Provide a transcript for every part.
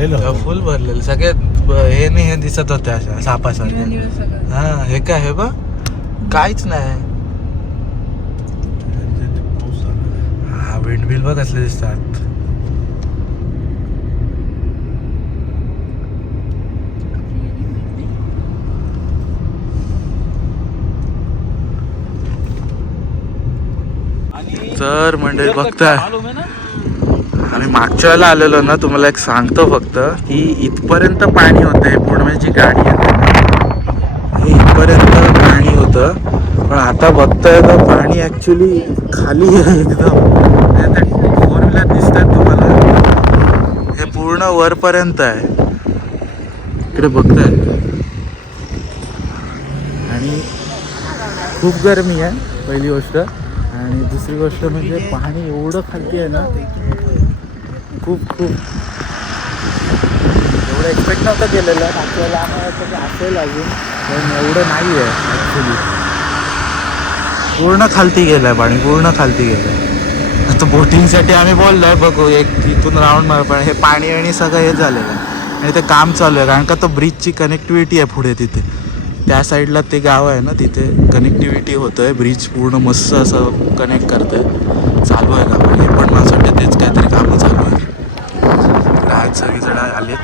भरलेलं. फुल भरलेलं. सगळे ब- हे नाही हे दिसत होते अशा सापासारखे हा हे काय हे बघ. काहीच नाही. हा विंडमिल बघ कसले दिसतात. तर मंडळी बघताय. आम्ही मागच्या वेळेला आलेलो ना तुम्हाला एक सांगतो फक्त की इथपर्यंत पाणी होतं आहे पूर्ण म्हणजे जी गाडी येते हे इथपर्यंत पाणी होतं. पण आता बघताय तर पाणी ॲक्च्युली खाली आहे एकदम. फोर व्हीलर दिसतात तुम्हाला. हे पूर्ण वरपर्यंत आहे. इकडे बघताय. आणि खूप गरमी आहे पहिली गोष्ट. आणि दुसरी गोष्ट म्हणजे पाणी एवढं खालती आहे ना खूप खूप. एवढं एक्सपेक्ट नव्हतं केलेलं. आपल्याला आम्हाला की असेल अजून. पण एवढं नाही आहे ॲक्च्युली पूर्ण खालती गेलं पाणी पूर्ण खालती गेलं आता बोटिंगसाठी आम्ही बोललोय बघू एक इथून राऊंड मार पण हे पाणी आणि सगळं हे झालेलं आहे. आणि ते काम चालू आहे कारण का तो ब्रिजची कनेक्टिव्हिटी आहे पुढे तिथे. त्या साईडला ते गाव आहे ना तिथे कनेक्टिव्हिटी होतं आहे ब्रिज पूर्ण मस्त असं कनेक्ट करतं आहे चालू आहे काम हे पण माझं वाटतं तेच काहीतरी कामं चालू आहे. सगळीजण आले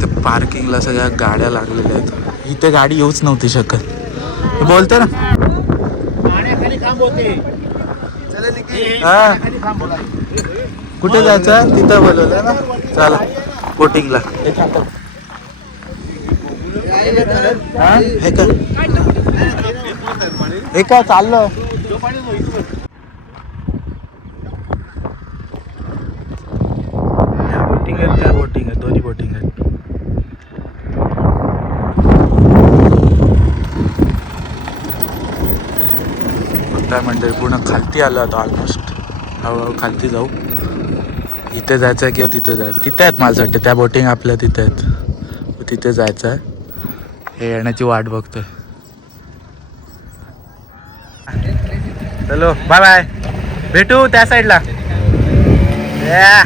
ते पार्किंगला सगळ्या गाड्या लागलेल्या आहेत. इथे गाडी येऊच नव्हती शकत. बोलते ना. हा कुठे जायचं? तिथं बोलवलं ना. चला. बोटिंगला. हा? हे का हे चाललं या बोटिंग आहेत त्या बोटिंग आहेत दोन्ही बोटिंग आहेत तर पूर्ण खालती आलो आता ऑलमोस्ट हळूहळू खालती जाऊ. इथे जायचं आहे किंवा तिथे जायचं तिथे आहेत मला वाटतं. त्या बोटिंग आपल्या तिथे आहेत. तिथे जायचं आहे हे येण्याची वाट बघतोय. चलो बाय बाय. भेटू त्या साईडला या.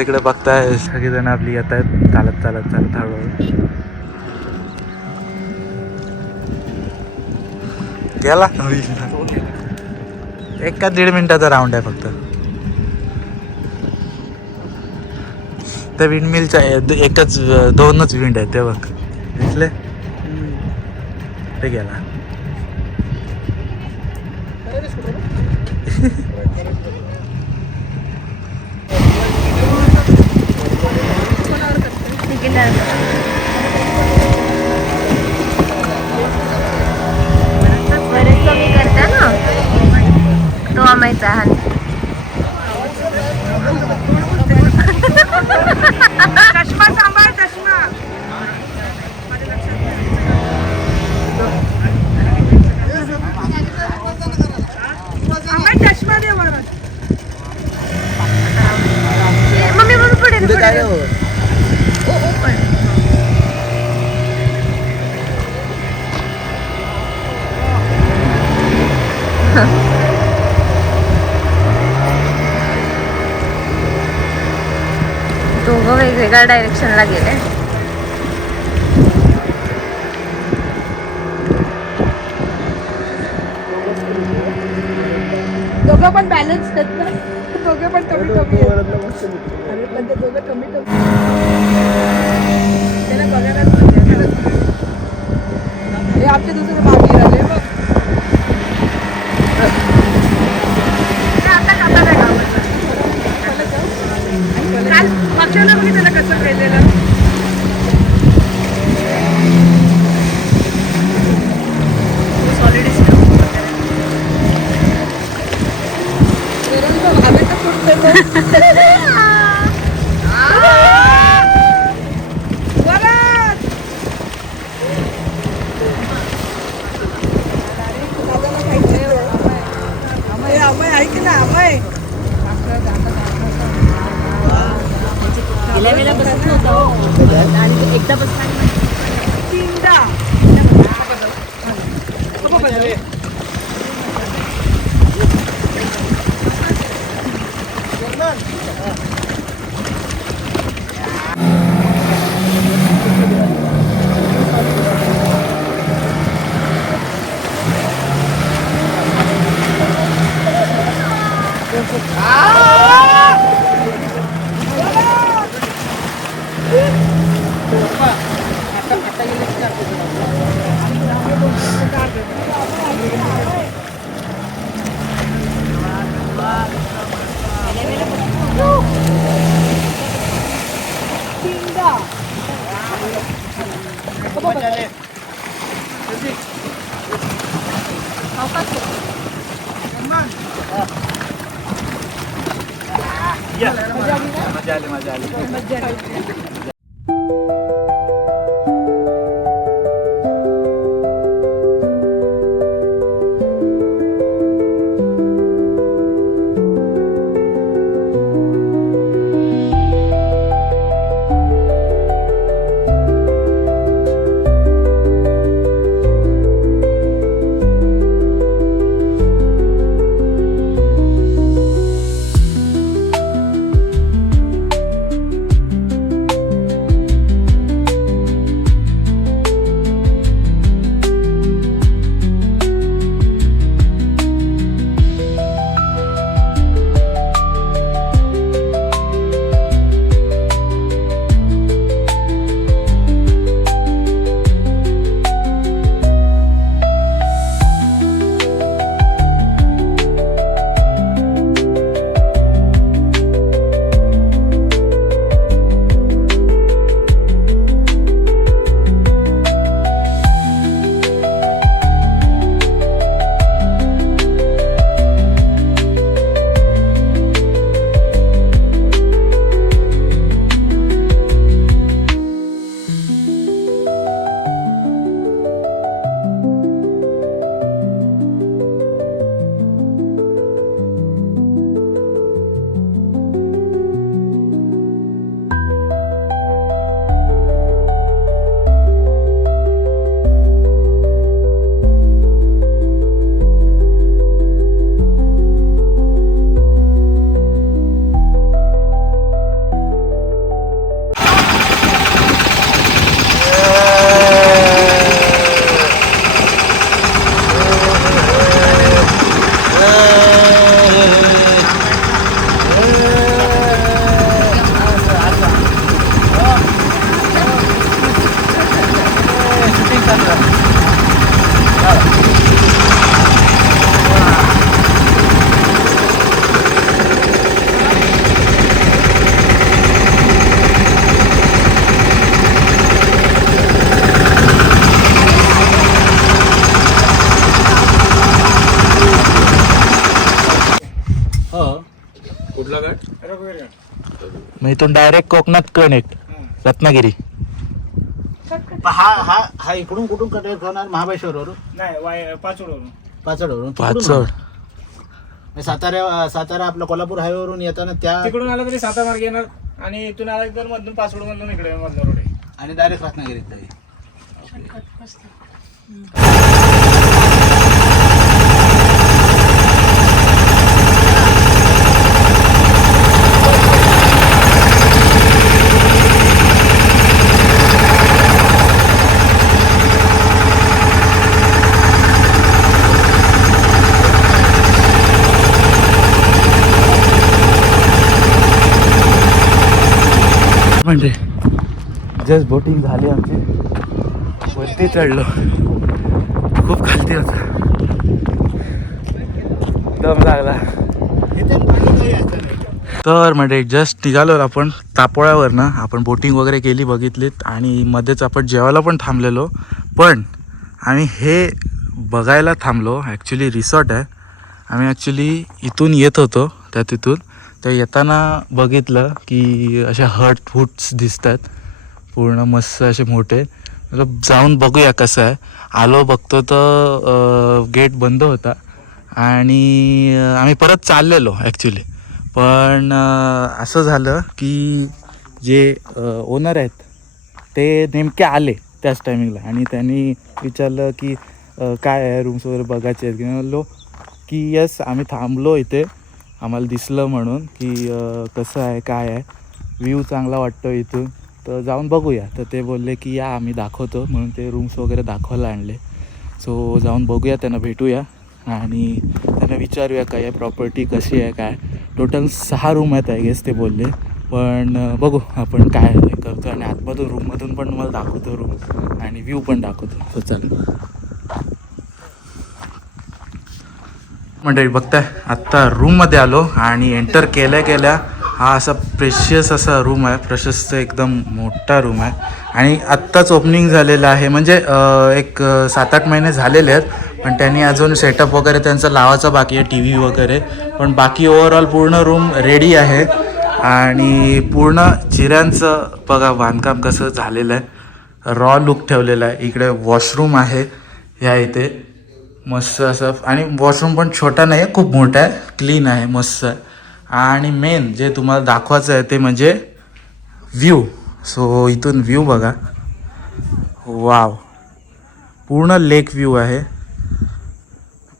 इकडे बघताय. सगळेजण आपली येत आहेत चालत चालत चालत हळूहळू. गेला. एक का दीड मिनिटाचा राऊंड आहे फक्त. त्या विंडमिलच्या एकच दोनच विंड आहेत ते बघ. दिसले? ते गेला. बरेच कमी करता ना? तो आमायचा हा गेले दोघं पण बॅलन्स देत ना दोघं पण कमी कमी आहेत. अरे पण ते दोघं कमी कमी त्याला बघायलाच पाहिजे. हे आमचे दुसरे बाकी राहिले बघ आता आता काय आवडलं काल मागच्या वेळेला बघितलं ना कसं केलेलं सॉलिड गेल्या वेळेला बसत नव्हतं आणि ते एकदा बसला तीनदा तीनदा मजा आली मजा आली घाट मग इथून डायरेक्ट कोकणात कनेक्ट रत्नागिरी. हा हा हा इकडून कुठून कनेक्ट होणार? महाबळेश्वरवरून? नाही वाय पाचोडवरून. पाचडवरून? पाचड. सातारा सातारा आपलं कोल्हापूर हायवेवरून येताना त्या तिकडून आला तरी साता मार्ग येणार. आणि इथून आला तर मधून पाचोड मधून इकडे मधला रोड आहे. आणि डायरेक्ट रत्नागिरीत जाईल. म्हणजे जस्ट बोटिंग झाली आमची. वरती चढलो. खूप खालती होत. दम लागला. तर म्हणजे जस्ट निघालो आपण तापोळ्यावर ना आपण बोटिंग वगैरे केली बघितलीत. आणि मध्येच आपण जेवायला पण थांबलेलो. पण आम्ही हे बघायला थांबलो. ॲक्च्युली रिसॉर्ट आहे. आम्ही ॲक्च्युली इथून येत होतो त्या तिथून. तर येताना बघितलं की अशा हट दिसत आहेत पूर्ण मस्त असे मोठे. मतलब जाऊन बघूया कसं आहे. आलो बघतो तर गेट बंद होता. आणि आम्ही परत चाललेलो ॲक्च्युली पण असं झालं की जे ओनर आहेत ते नेमके आले त्याच टायमिंगला आणि त्यांनी विचारलं की काय आहे? रूम्स वगैरे बघायचे आहेत की म्हणलो की यस आम्ही थांबलो इथे. आम्हाला दिसलं म्हणून की कसं आहे काय आहे. व्ह्यू चांगला वाटतो इथून. तर जाऊन बघूया. तर ते बोलले की या आम्ही दाखवतो. म्हणून ते रूम्स वगैरे दाखवायला आणले. सो जाऊन बघूया त्यांना भेटूया. आणि त्यांना विचारूया काय आहे? प्रॉपर्टी कशी आहे? काय? टोटल सहा रूम आहेत आय गेस ते बोलले. पण बघू आपण काय हे करतो. आणि आतमधून रूममधून पण मला दाखवतो रूम आणि व्ह्यू पण दाखवतो. सो चालेल मंडळी बघताय आत्ता रूममध्ये आलो आणि एंटर केल्या केल्या हा असा प्रेशियस असा रूम आहे. प्रशस्त एकदम मोठा रूम आहे. आणि आत्ताच ओपनिंग झालेलं आहे. म्हणजे एक सात आठ महिने झालेले आहेत पण त्यांनी अजून सेटअप वगैरे त्यांचं लावायचं बाकी आहे टी व्ही वगैरे. पण बाकी ओव्हरऑल पूर्ण रूम रेडी आहे. आणि पूर्ण चिऱ्यांचं बघा बांधकाम कसं झालेलं आहे. रॉ लुक ठेवलेला आहे. इकडे वॉशरूम आहे ह्या इथे. मस्त असं. आणि वॉशरूम पण छोटा नाही आहे खूप मोठा आहे. क्लीन आहे मस्त. आहे आणि मेन जे तुम्हाला दाखवायचं आहे ते म्हणजे व्ह्यू सो इथून व्ह्यू बघा. वाव पूर्ण लेक व्ह्यू आहे.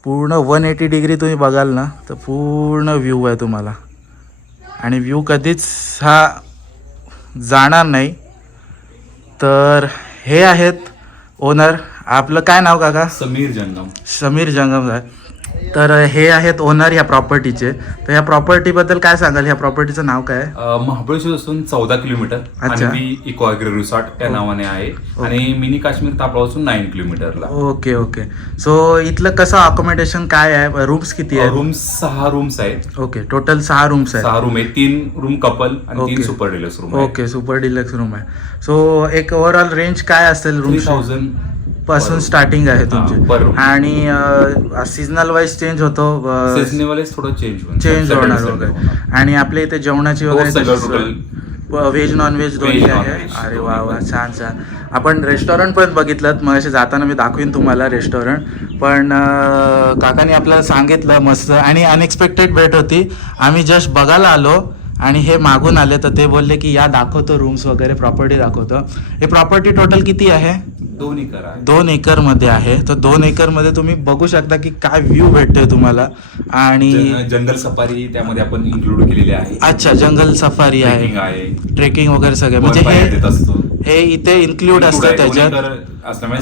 पूर्ण वन एटी डिग्री तुम्ही बघाल ना तर पूर्ण व्ह्यू आहे तुम्हाला. आणि व्ह्यू कधीच हा जाणार नाही. तर हे आहेत ओनर आपलं काय नाव काका? समीर जंगम. समीर जंगम आहे तर हे आहेत ओनर ह्या प्रॉपर्टीचे. तर ह्या प्रॉपर्टीबद्दल काय सांगाल? ह्या प्रॉपर्टीचं नाव काय? आहे महाबळेश्वर असून चौदा किलोमीटर. आणि इको रिसॉर्ट या नावाने आहे. आणि मिनी काश्मीर तापडापासून नाईन किलोमीटरला ओके ओके. सो इथलं कसं अकोमोडेशन काय आहे? रूम्स किती आहेत? रूम्स सहा रूम्स आहेत. ओके टोटल सहा रूम्स आहेत. सहा रूम आहेत तीन रूम कपल आणि. तीन super deluxe room okay super deluxe room आहे. सो एक ओव्हरऑल रेंज काय असेल रूम थाउजंड पासून स्टार्टिंग आहे तुमची. आणि सीजनल वाईज चेंज होतो थोडं चेंज चेंज होणार वगैरे. आणि आपल्या इथे जेवणाची वगैरे. व्हेज नॉन व्हेज दोन्ही आहे. अरे वा वा. छान छान. आपण रेस्टॉरंट पण बघितलं. मग असे जाताना मी दाखवीन तुम्हाला रेस्टॉरंट पण काकाने आपल्याला सांगितलं मस्त आणि अनएक्सपेक्टेड भेट होती. आम्ही जस्ट बघायला आलो आणि हे मागून आले तर ते बोलले की या दाखवतो रूम्स वगैरे प्रॉपर्टी दाखवतो. हे प्रॉपर्टी टोटल किती आहे? दोन एकर आहे. दोन एकरमध्ये आहे. तर दोन एकरमध्ये तुम्ही बघू शकता की काय व्ह्यू भेटतोय तुम्हाला. आणि जंग- जंगल सफारी त्यामध्ये आपण इन्क्लूड केलेले आहे. अच्छा जंगल सफारी Trekking आहे. आहे ट्रेकिंग वगैरे सगळे. वर म्हणजे देत हे असतो. हे इथे इन्क्लूड Include असतं आहे, दोन त्याच्यात. एकर असल्यामुळे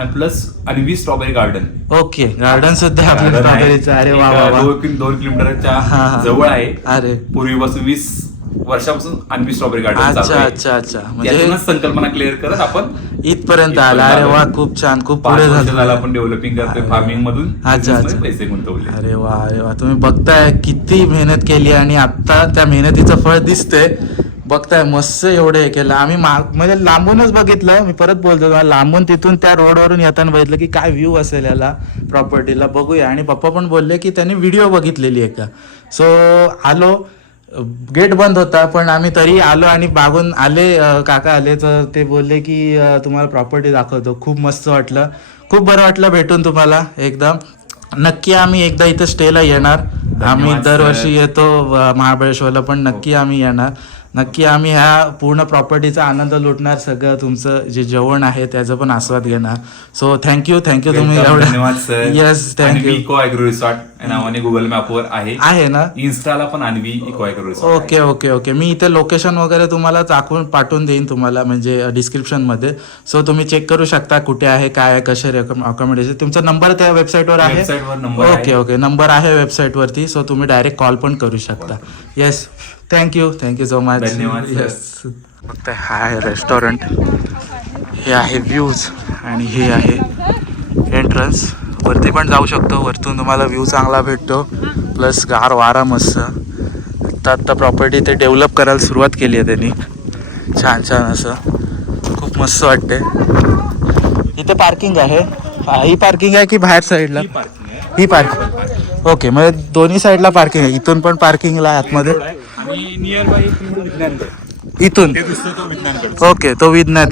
आणि plus Anvi strawberry garden okay. Garden सुद्धा आपल्या अरे वा वा एक वा. दोन किल- दोन हा, हा. किलोमीटरच्या जवळ आहे. अरे. पूर्वीपासून वीस वर्षापासून अन्वी स्ट्रॉबेरी गार्डन अच्छा. अच्छा अच्छा. म्हणजे संकल्पना क्लिअर करत आपण इथपर्यंत आला. अरे वा खूप छान खूप पुढे झालं. आपण डेव्हलपिंग करतोय. फार्मिंग मधून. अच्छा, अच्छा. पैसे गुंतवले. अरे वा अरे वा. तुम्ही बघताय किती मेहनत केली आणि आता त्या मेहनतीचं फळ दिसतंय. बघताय मस्त एवढं हे केलं. आम्ही म्हणजे लांबूनच बघितलं. मी परत बोलतो लांबून तिथून त्या रोडवरून येताना बघितलं की काय व्ह्यू असेल याला प्रॉपर्टीला बघूया. आणि पप्पा पण बोलले की त्यांनी व्हिडिओ बघितलेली आहे का? सो आलो. गेट बंद होता पण आम्ही तरी आलो आणि बागून आले अं, काका आले. तर ते बोलले की अं, तुम्हाला प्रॉपर्टी दाखवतो. खूप मस्त वाटलं. खूप बरं वाटलं भेटून तुम्हाला एकदम. नक्की आम्ही एकदा इथं स्टेला येणार. आम्ही धन्यवाद, दरवर्षी. येतो अं, महाबळेश्वरला पण नक्की आम्ही येणार. नक्की आम्ही ह्या पूर्ण प्रॉपर्टीचा आनंद लुटणार सगळं तुमचं जे जेवण आहे त्याचा पण आस्वाद घेणार. So thank you thank you तुम्ही Welcome, धन्यवाद sir yes thank you eco resort नावाने गुगल मॅपवर आहे. आहे ना? इन्स्टाला पण Anvi eco agro resort okay okay okay मी इथे लोकेशन वगैरे तुम्हाला दाखवून पाठवून देईन तुम्हाला म्हणजे डिस्क्रिप्शनमध्ये सो तुम्ही चेक करू शकता कुठे आहे काय आहे कसे अकॉमोडेशन तुमचा नंबर त्या वेबसाईटवर आहे? ओके ओके नंबर आहे. वेबसाईटवरती सो तुम्ही डायरेक्ट कॉल पण करू शकता. Yes thank you thank you so much. Yes फक्त हा आहे रेस्टॉरंट हे आहे व्ह्यूज आणि हे आहे एंट्रन्स वरती पण जाऊ शकतो. वरतून तुम्हाला व्ह्यू चांगला भेटतो. प्लस गार वारा मस्त. आत्ता आत्ता प्रॉपर्टी ते डेव्हलप करायला सुरुवात केली आहे त्यांनी. छान छान असं. खूप मस्त वाटते इथे पार्किंग आहे. हा, पार्किंग आहे की बाहेर साईडला ही पार्किंग ओके म्हणजे दोन्ही साईडला पार्किंग आहे. इथून पण पार्किंगला आहे आतमध्ये. आणि नियर बाय विज्ञान इथून? ओके तो विज्ञान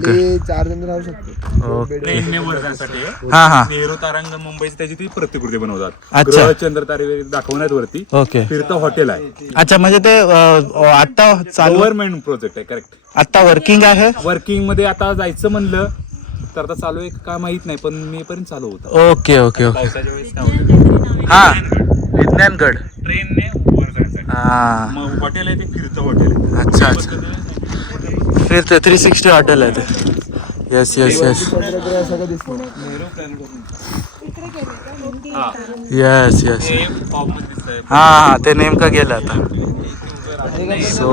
चार जण राहू शकतो. ओके. ट्रेनने वर जाण्यासाठी. आहे. हा हा. नेहरू तारांगण मुंबईची त्याची ती प्रतिकृती बनवतात. अच्छा. ग्रह चंद्र तारे वगैरे दाखवण्यात वरती. ओके. फिरतं हॉटेल आहे. अच्छा म्हणजे ते अं, आता चालू गव्हर्नमेंट प्रोजेक्ट आहे करेक्ट आता वर्किंग आहे? वर्किंगमध्ये आता जायचं म्हणलं तर आता चालू आहे का माहीत नाही पण मे पर्यंत चालू होतं. Okay okay okay. पावसाच्या वेळेस काय होतं? हा. विज्ञानगड. ट्रेनने वर हा. मग हॉटेल आहे ते फिरतं हॉटेल. आहे अच्छा अच्छा. फिरते थ्री सिक्स्टी हॉटेल आहे ते. Yes yes yes yes yes. हा हा ते नेमकं गेलं आता. सो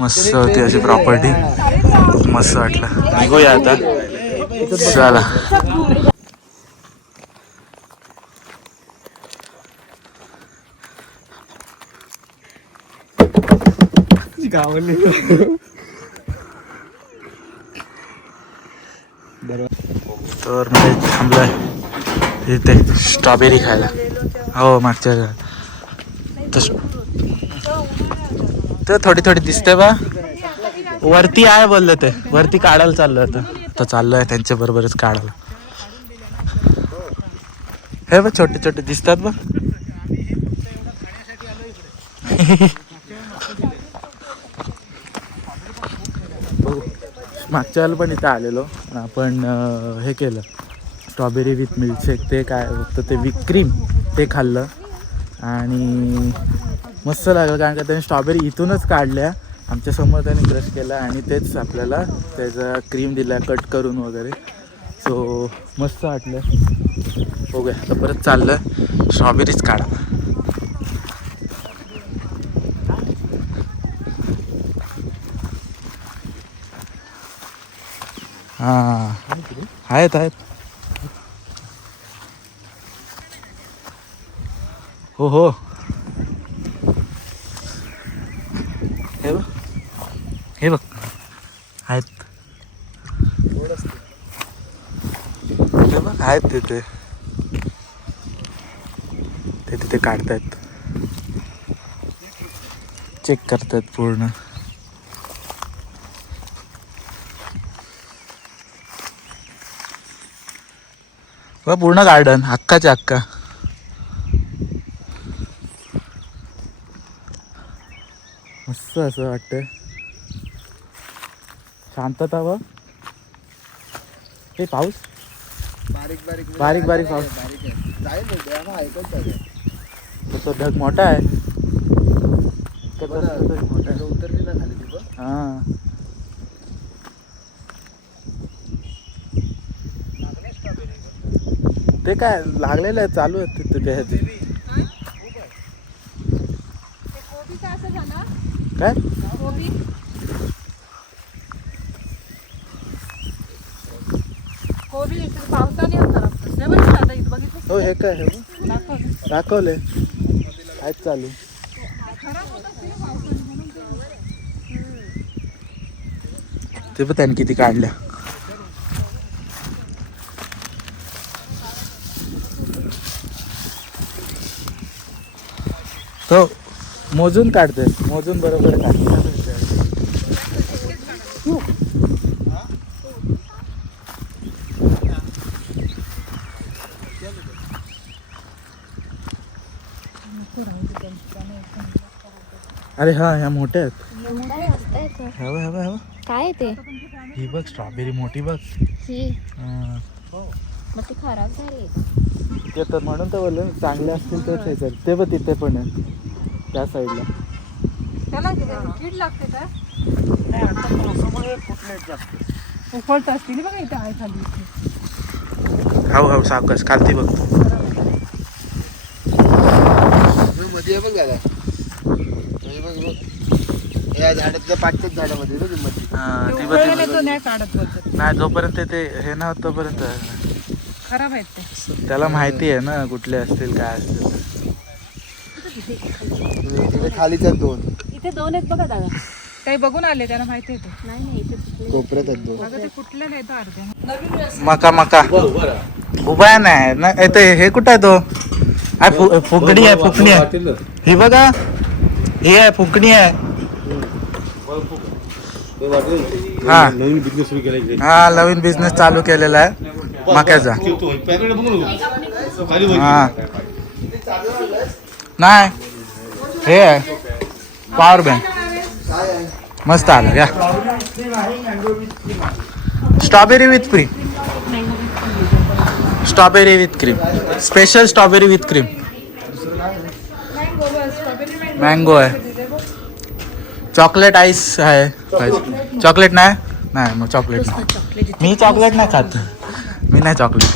मस्त होती अशी प्रॉपर्टी मस्त वाटलं. निघूया आता. चला. तर मी थांबलाय. इथे स्ट्रॉबेरी खायला. हो मागच्या तर थोडी थोडी दिसते बा. वरती आहे बोललं ते. वरती काढायला चाललं आता. तर चाललोय त्यांच्या बरोबरच काढायला. हे बघ छोटे छोटे दिसतात बा मागच्या वेळेला पण इथं आलेलो. आपण हे केलं. स्ट्रॉबेरी विथ मिल्कशेक ते काय होतं ते विथ क्रीम ते खाल्लं. आणि मस्त लागलं कारण का त्याने स्ट्रॉबेरी इथूनच काढल्या. आमच्यासमोर त्यांनी त्याने क्रश केला आणि तेच आपल्याला त्याचा क्रीम दिला कट करून वगैरे. सो मस्त वाटलं. बघूया आता परत चाललं. स्ट्रॉबेरीच काढा. हां. आहेत आहेत. हो हो. हे बघ. हे बघ. आहेत. हे बघ आहेत तिथे. ते तिथे काढतायत. चेक करतायत पूर्ण. बघ पूर्ण गार्डन अख्खाच्या अख्खा मस्त असं वाटतंय. शांतता व हे पाऊस? बारीक बारीक बारीक बारीक पाऊस. ना ऐकत जाईल तो ढग मोठा आहे. मोठा आहे. उतरली ना खाली ती हा. ते काय लागलेलं आहे चालू आहे तिथे ते ह्याचे काय? हो हे काय हे? दाखवले आहेत चालू. ते पण त्याने किती काढल्या. तो मोजून काढते. मोजून बरोबर काढते. अरे हा ह्या मोठ्या आहेत. हवं हवं हवं. काय ते ही बघ स्ट्रॉबेरी मोठी बघ. ही. हा. मग ती खराब झाली. ते तर म्हणून तर बोललो ना, चांगले असतील तेच हे सर ते बघ तिथे पण आहे. त्या साईडला त्याला कीड लागते का? उफळत असतील बघा इथे आहे खाली. इथे. हाव हाव सावकाश खालती बघ. मध्ये दादा हे बघ बघ. या झाडाच्या झाडामध्ये बघमध्ये. हा, ते ती बघ, ती उफळलेले बघ. तो नाही काढत नाही जोपर्यंत ते हे ना तोपर्यंत. खराब आहेत ते. त्याला माहिती आहे ना कुठले असतील काय असतील. तिथे खालीच आहेत दोन. इथे दोन आहेत बघा दादा. काही बघून आले त्यांना माहिती आहे ते. नाही नाही इथे कोपऱ्यात आहेत दोन. ते नाही तो अर्ध्या मका मका. उभा नाही ना ए, ते हे कुठं आहे तो? आहे फु- फुकणी आहे फुकणी आहे. ही बघा ही आहे फुकणी आहे. हा. हा नवीन बिझनेस चालू केलेला आहे मक्याचा. हा. नाही. हे आहे. पॉवर बँक मस्त आलं या strawberry with cream strawberry with cream special strawberry with cream mango आहे. चॉकलेट आईस आहे. पाहिजे चॉकलेट नाही? नाही मग चॉकलेट नाही. मी चॉकलेट नाही खात. मी नाही चॉकलेट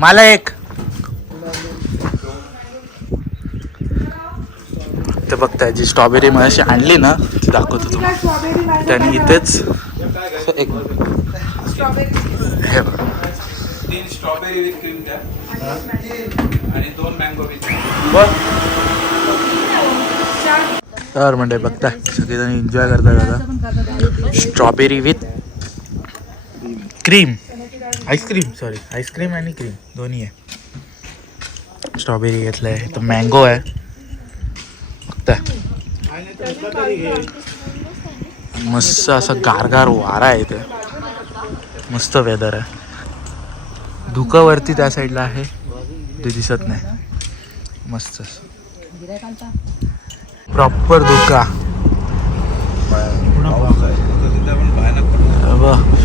मला एक. बघताय जी स्ट्रॉबेरी अशी आणली ना ती दाखवतो तुम्हाला. त्याने इथेच एक हे बघ. तीन स्ट्रॉबेरी विथ क्रीम द्या. आणि दोन मँगो विथ तर म्हणजे बघताय सगळेजण एन्जॉय करतात आता strawberry with cream ice cream sorry ice cream आणि क्रीम दोन्ही आहे. स्ट्रॉबेरी घेतलं आहे तर मँगो आहे. बघताय मस्त असं गारगार वारा आहे ते मस्त वेदर आहे. धुकावरती त्या साईडला आहे. ते दिसत नाही. मस्त. प्रॉपर धुका.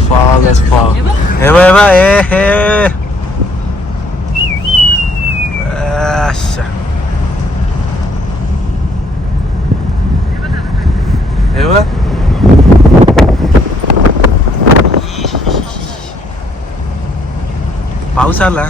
फॉगच फॉग हे बघ हे बघ हे बघ पाऊस आला